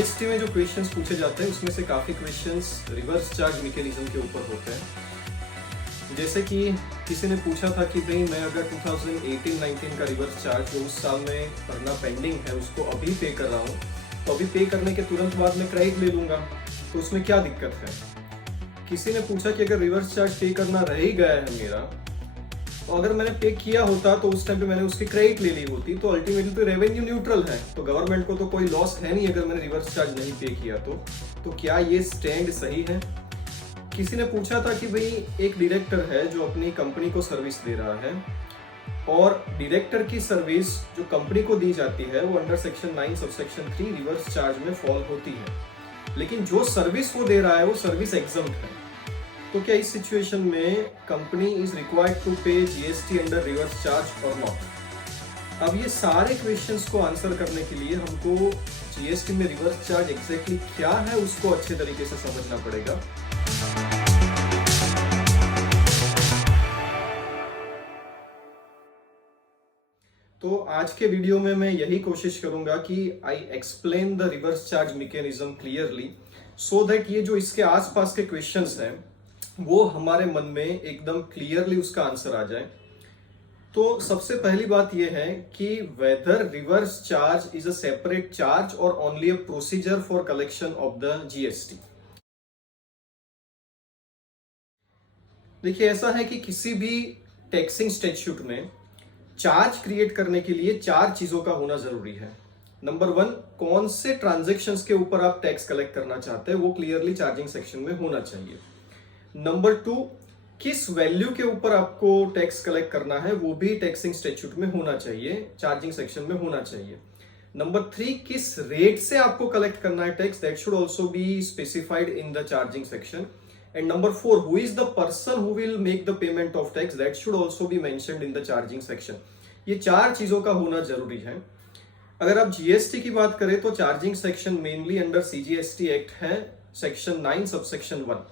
GST में जो questions पूछे जाते हैं उसमें से काफ़ी क्वेश्चंस रिवर्स चार्ज मैकेनिज्म के ऊपर होते हैं। जैसे कि किसी ने पूछा था कि भाई मैं अगर 2018-19 का रिवर्स चार्ज जो उस साल में भरना पेंडिंग है उसको अभी पे कर रहा हूँ, तो अभी पे करने के तुरंत बाद में क्रेडिट ले लूँगा, तो उसमें क्या दिक्कत है। किसी ने पूछा कि अगर रिवर्स चार्ज पे करना रह ही गया है मेरा, तो अगर मैंने पे किया होता तो उस टाइम पे मैंने उसकी क्रेडिट ले ली होती, तो अल्टीमेटली तो रेवेन्यू न्यूट्रल है, तो गवर्नमेंट को तो कोई लॉस है नहीं अगर मैंने रिवर्स चार्ज नहीं पे किया तो क्या ये स्टैंड सही है। किसी ने पूछा था कि भाई एक डायरेक्टर है जो अपनी कंपनी को सर्विस दे रहा है और डायरेक्टर की सर्विस जो कंपनी को दी जाती है वो under section 9 subsection 3 reverse charge में फॉल होती है, लेकिन जो सर्विस वो दे रहा है वो सर्विस एग्जम्प्ट है। तो क्या इस सिचुएशन में company is required to pay GST under reverse charge और नॉट। अब ये सारे क्वेश्चंस को आंसर करने के लिए हमको जीएसटी में रिवर्स चार्ज एग्जैक्टली क्या है उसको अच्छे तरीके से समझना पड़ेगा। तो आज के वीडियो में मैं यही कोशिश करूंगा कि I explain the reverse charge mechanism clearly, so that ये जो इसके आसपास के क्वेश्चंस हैं वो हमारे मन में एकदम क्लियरली उसका आंसर आ जाए। तो सबसे पहली बात यह है कि whether reverse charge is a separate charge और only a procedure for collection of the GST. देखिए, ऐसा है कि किसी भी टैक्सिंग स्टैट्यूट में चार्ज क्रिएट करने के लिए 4 चीजों का होना जरूरी है। नंबर 1, कौन से ट्रांजैक्शंस के ऊपर आप टैक्स कलेक्ट करना चाहते हैं वो क्लियरली चार्जिंग सेक्शन में होना चाहिए। नंबर 2, किस वैल्यू के ऊपर आपको टैक्स कलेक्ट करना है वो भी टैक्सिंग स्टैट्यूट में होना चाहिए, चार्जिंग सेक्शन में होना चाहिए। नंबर 3, किस रेट से आपको कलेक्ट करना है tax, that should also be specified in the charging section. And number 4, who is the person who will make the payment of tax, that should also be mentioned in the charging section. ये 4 चीजों का होना जरूरी है। अगर आप GST की बात करें तो charging section mainly under CGST act है, सेक्शन 9 सबसेक्शन 1,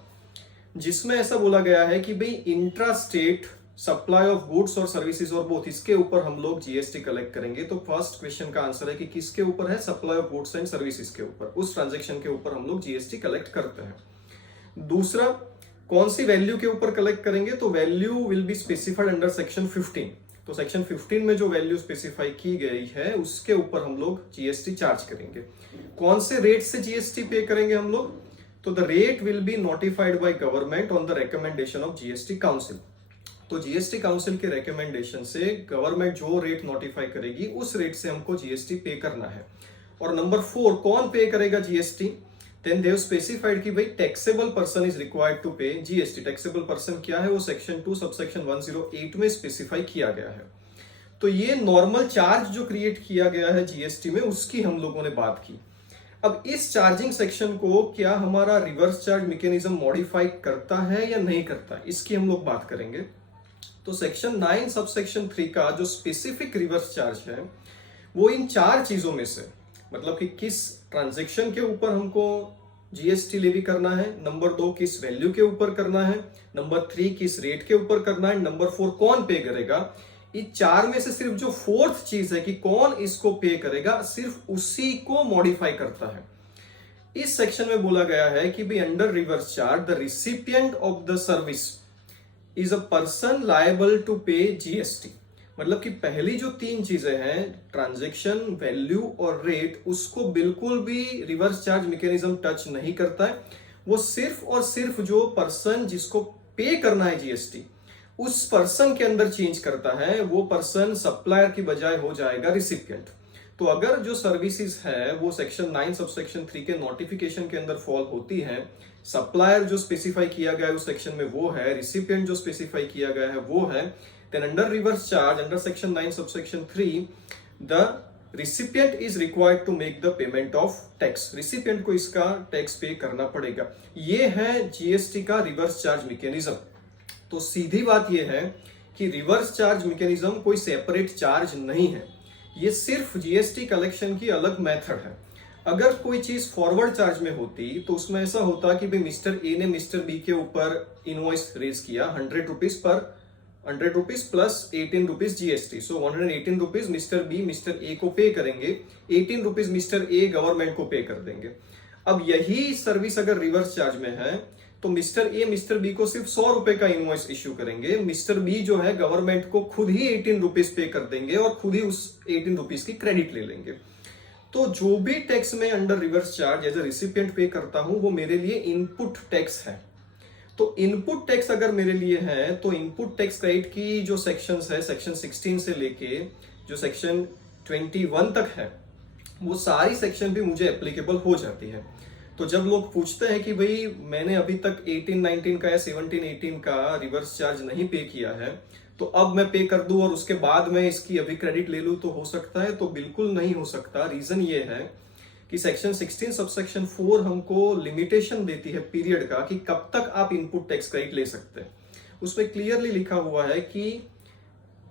जिसमें ऐसा बोला गया है कि भाई intra state supply of goods और सर्विसेज और बोथ, इसके ऊपर हम लोग जीएसटी कलेक्ट करेंगे। तो फर्स्ट क्वेश्चन का आंसर है कि किसके ऊपर है, supply of goods and services के ऊपर, उस ट्रांजैक्शन के ऊपर हम लोग जीएसटी कलेक्ट करते हैं। दूसरा, कौन सी वैल्यू के ऊपर कलेक्ट करेंगे, तो value will be specified under section 15। तो सेक्शन 15 में जो वैल्यू स्पेसिफाई की गई है उसके ऊपर हम लोग जीएसटी चार्ज करेंगे। कौन से रेट से जीएसटी पे करेंगे हम लोग, तो the rate will be notified by government on the recommendation of GST council. तो जीएसटी काउंसिल के रिकमेंडेशन से गवर्नमेंट जो रेट नोटिफाई करेगी उस रेट से हमको जीएसटी पे करना है। और नंबर 4, कौन पे करेगा GST, then they have specified कि भाई taxable person is required to pay GST. Taxable person क्या है वो सेक्शन 2 सबसेक्शन 108 में स्पेसिफाई किया गया है। तो ये नॉर्मल चार्ज जो क्रिएट किया गया है जीएसटी में उसकी हम लोगों ने बात की। अब इस चार्जिंग सेक्शन को क्या हमारा रिवर्स चार्ज मैकेनिज्म मॉडिफाई करता है या नहीं करता, इसकी हम लोग बात करेंगे। तो सेक्शन 9 सबसेक्शन 3 का जो स्पेसिफिक रिवर्स चार्ज है वो इन 4 चीजों में से, मतलब कि किस ट्रांजैक्शन के ऊपर हमको जीएसटी लेवी करना है, नंबर 2 किस वैल्यू के ऊपर करना है, नंबर 3 किस रेट के ऊपर करना है, नंबर 4 कौन पे करेगा। इस 4 में से सिर्फ जो 4th चीज है कि कौन इसको पे करेगा, सिर्फ उसी को मॉडिफाई करता है। इस सेक्शन में बोला गया है कि भाई under reverse charge the recipient of the service is a person liable to pay GST. मतलब कि पहली जो 3 चीजें हैं, ट्रांजैक्शन, वैल्यू और रेट, उसको बिल्कुल भी रिवर्स चार्ज मैकेनिज्म टच नहीं करता है। वो सिर्फ और सिर्फ जो पर्सन जिसको पे करना है जीएसटी उस पर्सन के अंदर चेंज करता है, वो पर्सन सप्लायर की बजाय हो जाएगा रिसिपिएंट। तो अगर जो सर्विसेज है वो सेक्शन 9 सबसेक्शन 3 के नोटिफिकेशन के अंदर फॉल होती है, सप्लायर जो स्पेसिफाई किया गया है उस सेक्शन में वो है, रिसिपिएंट जो स्पेसिफाई किया गया है वो है, then under reverse charge under section 9 subsection 3 the recipient is required to make the payment of tax. Recipient को इसका टैक्स पे करना पड़ेगा। ये है जीएसटी का रिवर्स चार्ज मैकेनिज्म। तो सीधी बात यह है कि रिवर्स चार्ज मैकेनिज्म कोई सेपरेट चार्ज नहीं है, ये सिर्फ जीएसटी कलेक्शन की अलग मेथड है। अगर कोई चीज फॉरवर्ड चार्ज में होती तो उसमें ऐसा होता कि भाई मिस्टर ए ने मिस्टर बी के ऊपर इनवॉइस रेज किया 100 रुपीज पर ₹100 plus ₹18 GST, so ₹118 mister B mister A को पे करेंगे, ₹18 मिस्टर ए गवर्नमेंट को पे कर देंगे। अब यही सर्विस अगर रिवर्स चार्ज में है तो मिस्टर ए मिस्टर बी को सिर्फ ₹100 का इनवॉइस इश्यू करेंगे, मिस्टर बी जो है गवर्नमेंट को खुद ही ₹18 पे कर देंगे और खुद ही उस ₹18 की क्रेडिट ले लेंगे। तो जो भी टैक्स में under reverse charge as a recipient pay करता हूं वो मेरे लिए इनपुट टैक्स है। तो इनपुट टैक्स अगर मेरे लिए है तो इनपुट टैक्स क्रेडिट की जो सेक्शंस है सेक्शन 16 से लेके जो सेक्शन 21 तक है वो सारी सेक्शन भी मुझे एप्लीकेबल हो जाती है। तो जब लोग पूछते हैं कि भाई मैंने अभी तक 18-19 का या 17-18 का रिवर्स चार्ज नहीं पे किया है तो अब मैं पे कर दूं और उसके बाद मैं इसकी अभी क्रेडिट ले लूं तो हो सकता है, तो बिल्कुल नहीं हो सकता। रीजन ये है कि सेक्शन 16 सबसेक्शन 4 हमको लिमिटेशन देती है पीरियड का कि कब तक आप इनपुट टैक्स क्रेडिट ले सकते हैं। उसमें क्लियरली लिखा हुआ है कि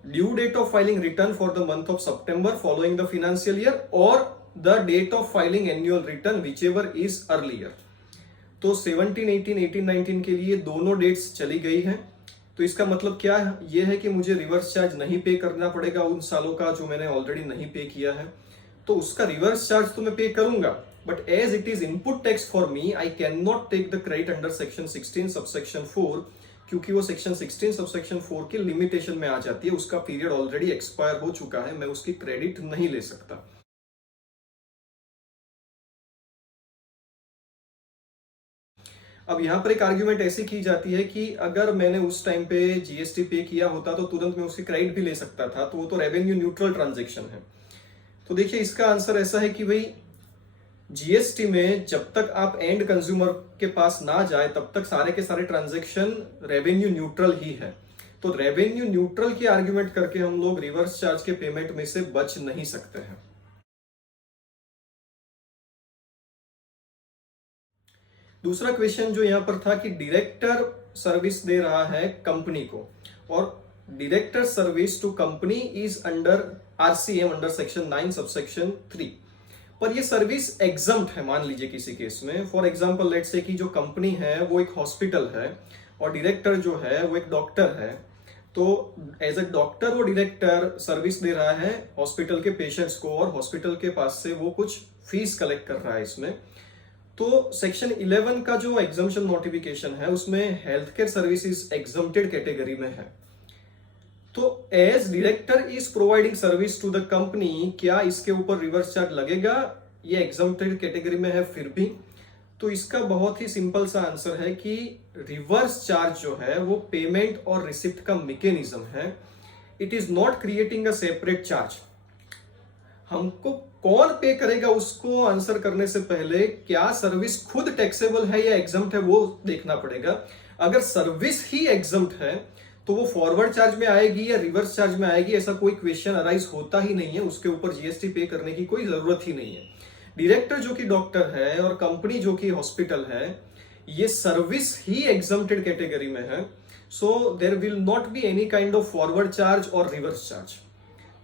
due date of filing return for the month of September following the financial year और the date of filing annual return whichever is earlier. तो 17, 18, 18, 19 के लिए दोनों डेट्स चली गई हैं। तो इसका मतलब क्या है, यह है कि मुझे रिवर्स चार्ज नहीं पे करना पड़ेगा उन सालों का जो मैंने ऑलरेडी नहीं पे किया है। तो उसका रिवर्स चार्ज तो मैं पे करूंगा, but as it is input tax for me I can not take the credit under section 16 subsection 4 क्योंकि वो सेक्शन 16 सबसेक्शन 4 की लिमिटेशन में आ जाती है, उसका पीरियड ऑलरेडी एक्सपायर हो चुका है, मैं उसकी क्रेडिट नहीं ले सकता। अब यहां पर एक आर्ग्यूमेंट ऐसी की जाती है कि अगर मैंने उस टाइम पे जीएसटी पे किया होता तो तुरंत मैं उसकी क्रेडिट भी ले सकता था, तो वो तो रेवेन्यू न्यूट्रल ट्रांजैक्शन है। तो देखिए इसका आंसर ऐसा है कि भाई जीएसटी में जब तक आप एंड कंज्यूमर के पास ना जाए तब तक सारे के सारे ट्रांजैक्शन रेवेन्यू न्यूट्रल ही है। तो रेवेन्यू न्यूट्रल की आर्ग्यूमेंट करके हम लोग रिवर्स चार्ज के पेमेंट में से बच नहीं सकते हैं। दूसरा क्वेश्चन जो यहां पर था कि डायरेक्टर सर्विस दे रहा है कंपनी को और director service to company is under RCM under section 9 subsection 3, पर ये सर्विस एग्जम्प्ट है। मान लीजिए किसी केस में फॉर एग्जांपल लेट्स से कि जो कंपनी है वो एक हॉस्पिटल है और डायरेक्टर जो है वो एक डॉक्टर है। तो एज अ डॉक्टर वो डायरेक्टर सर्विस दे रहा है हॉस्पिटल के पेशेंट्स को और हॉस्पिटल के पास से वो कुछ फीस कलेक्ट कर रहा है इसमें। तो सेक्शन 11 का जो एग्जम्पशन नोटिफिकेशन है उसमें health care services exempted category में है। तो as director is providing service to the company, क्या इसके ऊपर रिवर्स चार्ज लगेगा? ये एग्जम्प्टेड कैटेगरी में है फिर भी। तो इसका बहुत ही सिंपल सा आंसर है कि रिवर्स चार्ज जो है वो पेमेंट और रिसिप्ट का मैकेनिज्म है, it is not creating a separate charge. हमको कौन पे करेगा उसको आंसर करने से पहले क्या सर्विस खुद टैक्सेबल है या एग्जम्प्ट है वो देखना पड़ेगा। अगर सर्विस ही एग्जम्प्ट है तो वो फॉरवर्ड चार्ज में आएगी या रिवर्स चार्ज में आएगी, ऐसा कोई क्वेश्चन अराइज होता ही नहीं है, उसके ऊपर जीएसटी पे करने की कोई जरूरत ही नहीं है। डायरेक्टर जो कि डॉक्टर है और कंपनी जो कि हॉस्पिटल है, ये सर्विस ही एग्जम्प्टेड कैटेगरी में है, so there will not be any kind of forward charge और रिवर्स चार्ज।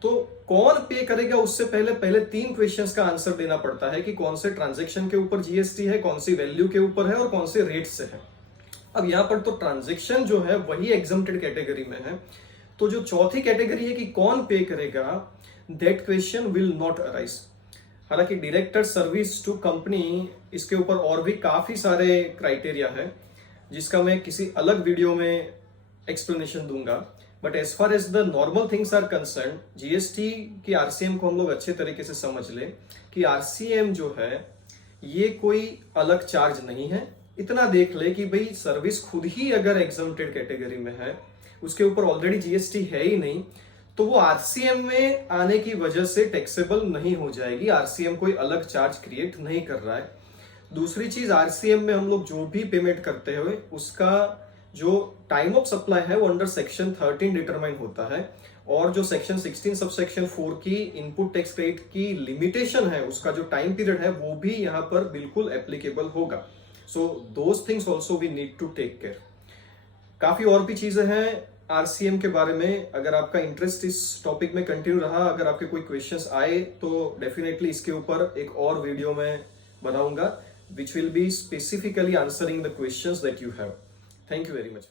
तो कौन पे करेगा उससे पहले 3 क्वेश्चंस का आंसर देना पड़ता है कि कौन से ट्रांजैक्शन के ऊपर जीएसटी है, कौन सी वैल्यू के ऊपर है और कौन से रेट से है। अब यहां पर तो ट्रांजैक्शन जो है वही एग्जम्प्टेड कैटेगरी में है, तो जो चौथी कैटेगरी है कि कौन पे करेगा, that question will not arise. हालांकि डायरेक्टर सर्विस टू कंपनी इसके ऊपर और भी काफी सारे क्राइटेरिया है जिसका मैं किसी अलग वीडियो में एक्सप्लेनेशन दूंगा। But as far as the normal things are concerned, GST की आरसीएम को हम लोग अच्छे तरीके से समझ ले कि आरसीएम जो है ये कोई अलग चार्ज नहीं है। इतना देख ले कि भाई सर्विस खुद ही अगर एग्जम्प्टेड कैटेगरी में है, उसके ऊपर ऑलरेडी जीएसटी है ही नहीं, तो वो आरसीएम में आने की वजह से टैक्सेबल नहीं हो जाएगी। आरसीएम कोई अलग चार्ज क्रिएट नहीं कर रहा है। दूसरी चीज, आरसीएम में हम लोग जो भी पेमेंट करते हुए उसका जो टाइम ऑफ सप्लाई है वो अंडर सेक्शन 13 डिटरमाइन होता है और जो सेक्शन 16 सबसेक्शन 4 की इनपुट टैक्स क्रेडिट की लिमिटेशन है उसका जो टाइम पीरियड है वो भी यहाँ पर बिल्कुल एप्लीकेबल होगा। So those things also we need to take care. काफी और भी चीजें हैं आरसीएम के बारे में। अगर आपका इंटरेस्ट इस टॉपिक में कंटिन्यू रहा, अगर आपके कोई क्वेश्चंस आए तो डेफिनेटली इसके ऊपर एक और वीडियो में बनाऊंगा which will be specifically answering the questions that you have. Thank you very much.